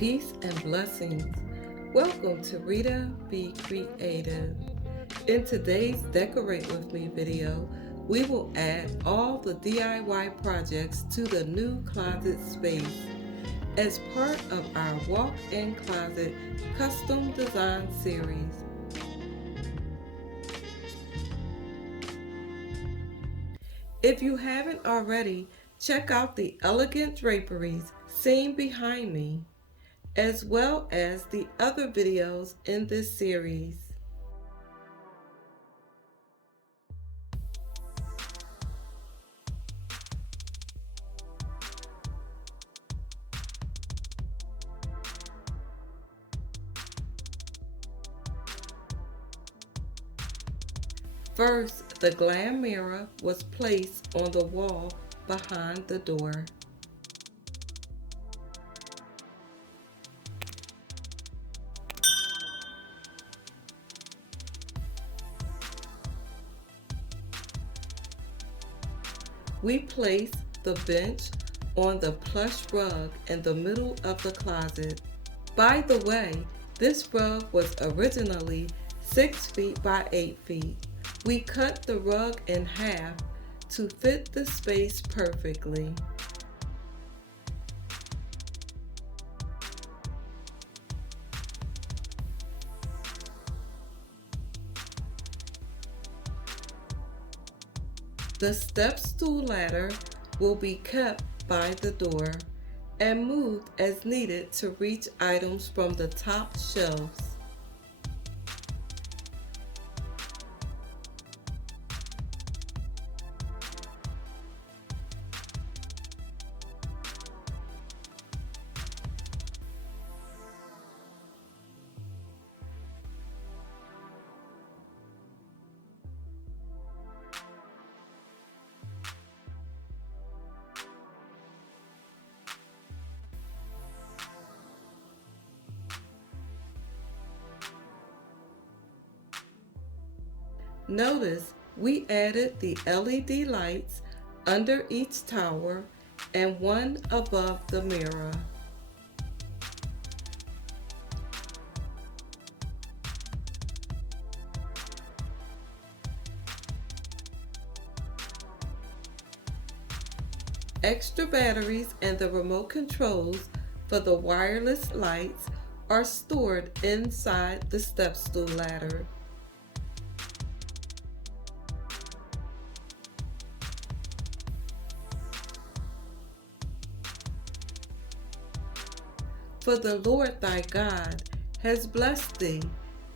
Peace and blessings. Welcome to Rita Be Creative. In today's Decorate With Me video, we will add all the DIY projects to the new closet space as part of our walk-in closet custom design series. If you haven't already, check out the elegant draperies seen behind me, as well as the other videos in this series. First, the Glam mirror was placed on the wall behind the door. We placed the bench on the plush rug in the middle of the closet. By the way, this rug was originally 6 feet by 8 feet. We cut the rug in half to fit the space perfectly. The step stool ladder will be kept by the door and moved as needed to reach items from the top shelves. Notice we added the LED lights under each tower and one above the mirror. Extra batteries and the remote controls for the wireless lights are stored inside the step stool ladder. For the Lord thy God has blessed thee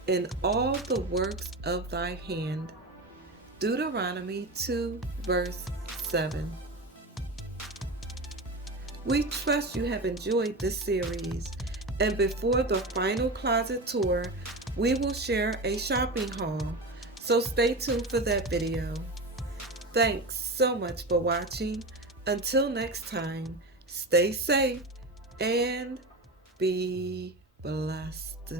in all the works of thy hand. Deuteronomy 2 verse 7. We trust you have enjoyed this series, and before the final closet tour, we will share a shopping haul, so stay tuned for that video. Thanks so much for watching. Until next time, stay safe and be blessed.